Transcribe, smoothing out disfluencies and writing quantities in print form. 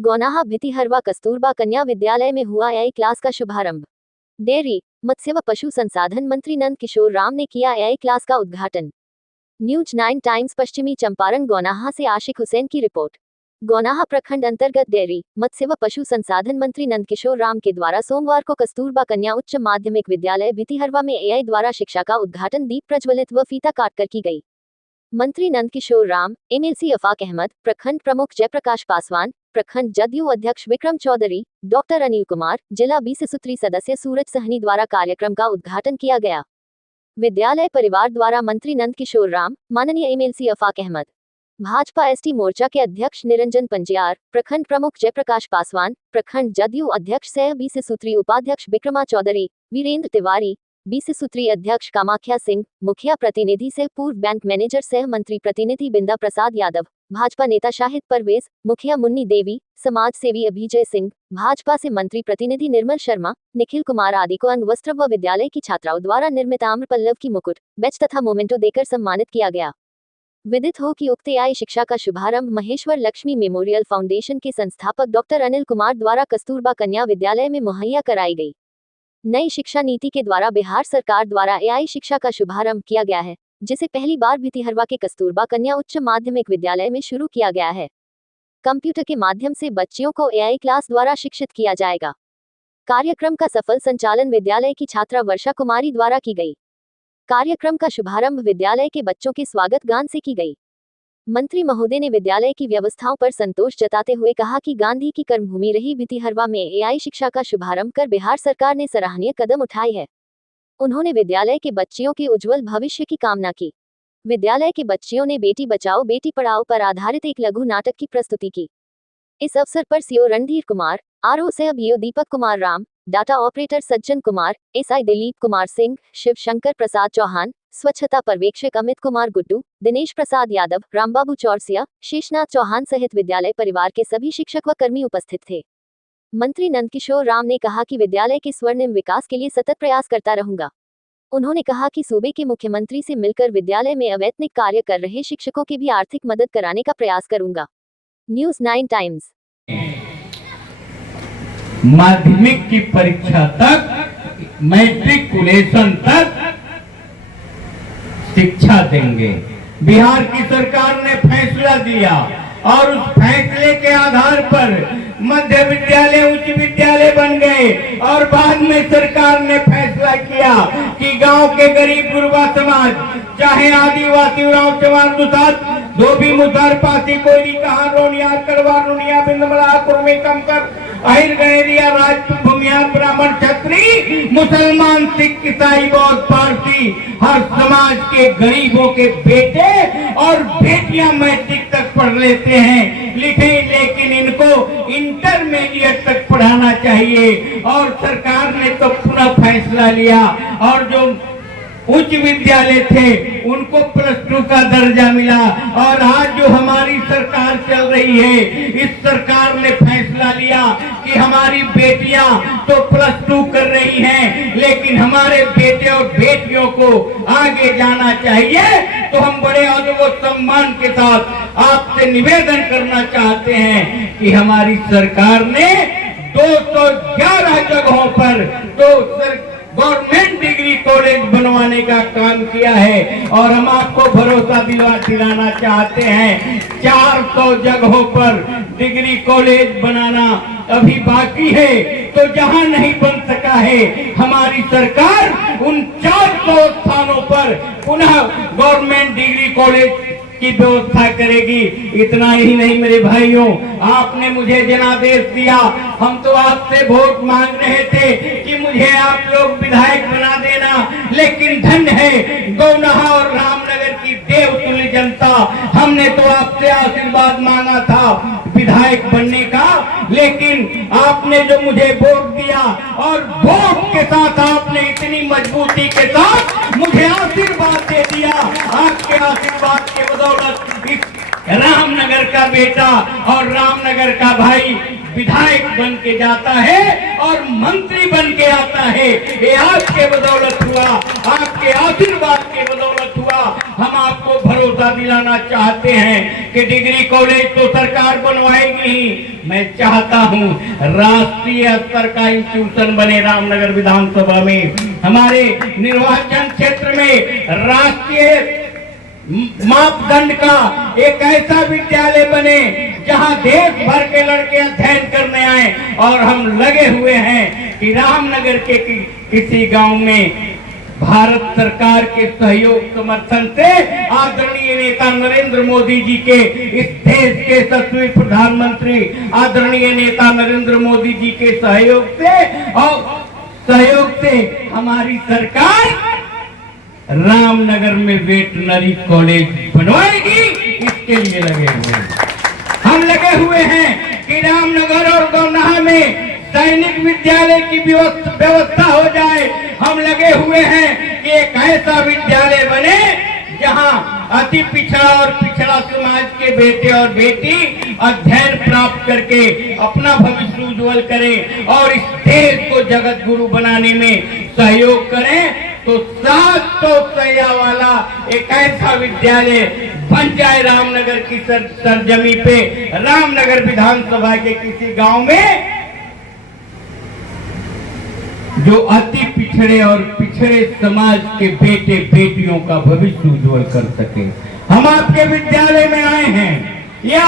गोनाहा भितिहरवा कस्तूरबा कन्या विद्यालय में हुआ एआई क्लास का शुभारंभ। डेयरी, मत्स्य व पशु संसाधन मंत्री नंद किशोर राम ने किया एआई क्लास का उद्घाटन। न्यूज 9 टाइम्स पश्चिमी चंपारण गोनाहा से आशिक हुसैन की रिपोर्ट। गोनाहा प्रखंड अंतर्गत डेयरी, मत्स्य व पशु संसाधन मंत्री नंद किशोर राम के द्वारा सोमवार को कस्तूरबा कन्या उच्च माध्यमिक विद्यालय भितिहरवा में एआई द्वारा शिक्षा का उद्घाटन दीप प्रज्वलित व फीता काटकर की गई। मंत्री नंद किशोर राम, एमएलसी अफाक अहमद, प्रखंड प्रमुख जयप्रकाश पासवान, प्रखंड जदयू अध्यक्ष विक्रम चौधरी, डॉक्टर अनिल कुमार, जिला 20 सूत्री सदस्य सूरज सहनी द्वारा कार्यक्रम का उद्घाटन किया गया। विद्यालय परिवार द्वारा मंत्री नंद किशोर राम, माननीय एमएलसी अफाक अहमद, भाजपा एसटी मोर्चा के अध्यक्ष निरंजन पंजियार, प्रखंड प्रमुख जयप्रकाश पासवान, प्रखंड जदयू अध्यक्ष सह 20 सूत्री उपाध्यक्ष विक्रमा चौधरी, वीरेंद्र तिवारी, 20 सूत्री अध्यक्ष कामाख्या सिंह, मुखिया प्रतिनिधि सह पूर्व बैंक मैनेजर सह मंत्री प्रतिनिधि बिंदा प्रसाद यादव, भाजपा नेता शाहिद परवेज, मुखिया मुन्नी देवी, समाज सेवी अभिजय सिंह, भाजपा से मंत्री प्रतिनिधि निर्मल शर्मा, निखिल कुमार आदि को अंग वस्त्र व विद्यालय की छात्राओं द्वारा निर्मित आम्र पल्लव की मुकुट, बैच तथा मोमेंटो देकर सम्मानित किया गया। विदित हो कि उक्त एआई शिक्षा का शुभारंभ महेश्वर लक्ष्मी मेमोरियल फाउंडेशन के संस्थापक डॉक्टर अनिल कुमार द्वारा कस्तूरबा कन्या विद्यालय में मुहैया कराई गई। नई शिक्षा नीति के द्वारा बिहार सरकार द्वारा एआई शिक्षा का शुभारंभ किया गया है, जिसे पहली बार भितिहरवा के कस्तूरबा कन्या उच्च माध्यमिक विद्यालय में शुरू किया गया है। कंप्यूटर के माध्यम से बच्चियों को एआई क्लास द्वारा शिक्षित किया जाएगा। कार्यक्रम का सफल संचालन विद्यालय की छात्रा वर्षा कुमारी द्वारा की गई। कार्यक्रम का शुभारंभ विद्यालय के बच्चों के स्वागत गान से की गई। मंत्री महोदय ने विद्यालय की व्यवस्थाओं पर संतोष जताते हुए कहा कि गांधी की कर्मभूमि रही भितिहरवा में एआई शिक्षा का शुभारंभ कर बिहार सरकार ने सराहनीय कदम उठाई है। उन्होंने विद्यालय के बच्चियों के उज्जवल भविष्य की कामना की। विद्यालय के बच्चियों ने बेटी बचाओ बेटी पढ़ाओ पर आधारित एक लघु नाटक की प्रस्तुति की। इस अवसर पर सीओ रणधीर कुमार, आरओ सह BO Deepak Kumar Ram, data operator Sajjan Kumar, SI Dilip Kumar Singh, Shiv Shankar Prasad Chauhan, स्वच्छता पर्यवेक्षक अमित कुमार गुड्डू, दिनेश प्रसाद यादव, रामबाबू चौरसिया, शेषनाथ चौहान सहित विद्यालय परिवार के सभी शिक्षक व कर्मी उपस्थित थे। मंत्री नंद किशोर राम ने कहा कि विद्यालय के स्वर्णिम विकास के लिए सतत प्रयास करता रहूंगा। उन्होंने कहा कि सूबे के मुख्यमंत्री से मिलकर विद्यालय में अवैतनिक कार्य कर रहे शिक्षकों की भी आर्थिक मदद कराने का प्रयास करूंगा। News 9 times. माध्यमिक की परीक्षा तक, मैट्रिकुलेशन तक शिक्षा देंगे। बिहार की सरकार ने फैसला दिया और उस फैसले के आधार पर मध्य विद्यालय उच्च विद्यालय बन गए और बाद में सरकार ने फैसला किया कि गांव के गरीब गुरबा समाज, चाहे आदिवासी उरांव चमार दुसात धोबी मुसहर पासी कोयरी कहार रोनियार करवार रुनिया बिंदमला कुर्मी कमकर अहिर गणेरिया राजपूत भूमियार ब्राह्मण क्षत्रिय मुसलमान सिख ईसाई बौद्ध पारसी हर समाज के गरीबों के बेटे और बेटियां मैट्रिक तक पढ़ लेते हैं लिखे, लेकिन इनको इंटरमीडिएट तक पढ़ाना चाहिए। और सरकार ने तो पुनः फैसला लिया और जो उच्च विद्यालय थे उनको +2 का दर्जा मिला। और आज जो हमारी सरकार चल रही है, इस सरकार ने फैसला लिया कि हमारी बेटियां तो +2 कर रही हैं, लेकिन हमारे बेटे और बेटियों को आगे जाना चाहिए। तो हम बड़े अदब और सम्मान के साथ आपसे निवेदन करना चाहते हैं कि हमारी सरकार ने 211 जगहों पर गवर्नमेंट डिग्री कॉलेज बनवाने का काम किया है और हम आपको भरोसा दिलाना चाहते हैं 400 जगहों पर डिग्री कॉलेज बनाना अभी बाकी है। तो जहां नहीं बन सका है, हमारी सरकार उन 400 स्थानों पर पुनः गवर्नमेंट डिग्री कॉलेज की व्यवस्था करेगी। इतना ही नहीं मेरे भाइयों, आपने मुझे जनादेश दिया, हम तो आपसे वोट मांग रहे थे कि मुझे आप लोग विधायक बना देना, लेकिन धन्य है गोनाहा और रामनगर की देवतुल्य जनता, हमने तो आपसे आशीर्वाद मांगा था विधायक बनने का, लेकिन आपने जो मुझे वोट दिया और वोट के साथ आपने इतनी मजबूती के साथ मुझे आशीर्वाद दे दिया। आपके आशीर्वाद के बदौलत इस रामनगर का बेटा और रामनगर का भाई विधायक बन के जाता है और मंत्री बन के आता है। ये आपके बदौलत हुआ, आपके आशीर्वाद के बदौलत हुआ। हम आपको भरोसा दिलाना चाहते हैं कि डिग्री कॉलेज तो सरकार बनवाएगी ही, मैं चाहता हूं राष्ट्रीय स्तर का इंस्टीट्यूशन बने रामनगर विधानसभा में। हमारे निर्वाचन क्षेत्र में राष्ट्रीय मापदंड का एक ऐसा विद्यालय बने जहां देश भर के लड़के अध्ययन करने आए। और हम लगे हुए हैं कि रामनगर के किसी गांव में भारत सरकार के सहयोग समर्थन से आदरणीय नेता नरेंद्र मोदी जी के, इस देश के यशस्वी प्रधानमंत्री आदरणीय नेता नरेंद्र मोदी जी के सहयोग से हमारी सरकार रामनगर में वेटनरी कॉलेज बनवाएगी। इसके लिए लगे हुए हैं, हम लगे हुए हैं कि रामनगर और गौनाहा में सैनिक विद्यालय की व्यवस्था हो जाए। हम लगे हुए हैं कि एक ऐसा विद्यालय बने जहां अति पिछड़ा और पिछड़ा समाज के बेटे और बेटी अध्ययन प्राप्त करके अपना भविष्य उज्जवल करें और इस देश को जगत गुरु बनाने में सहयोग करें। तो 700 सैया वाला एक ऐसा विद्यालय बन जाए रामनगर की सरजमी पे, रामनगर विधानसभा के किसी गांव में, जो अति पिछड़े और पिछड़े समाज के बेटे बेटियों का भविष्य उज्जवल कर सके। हम आपके विद्यालय में आए हैं या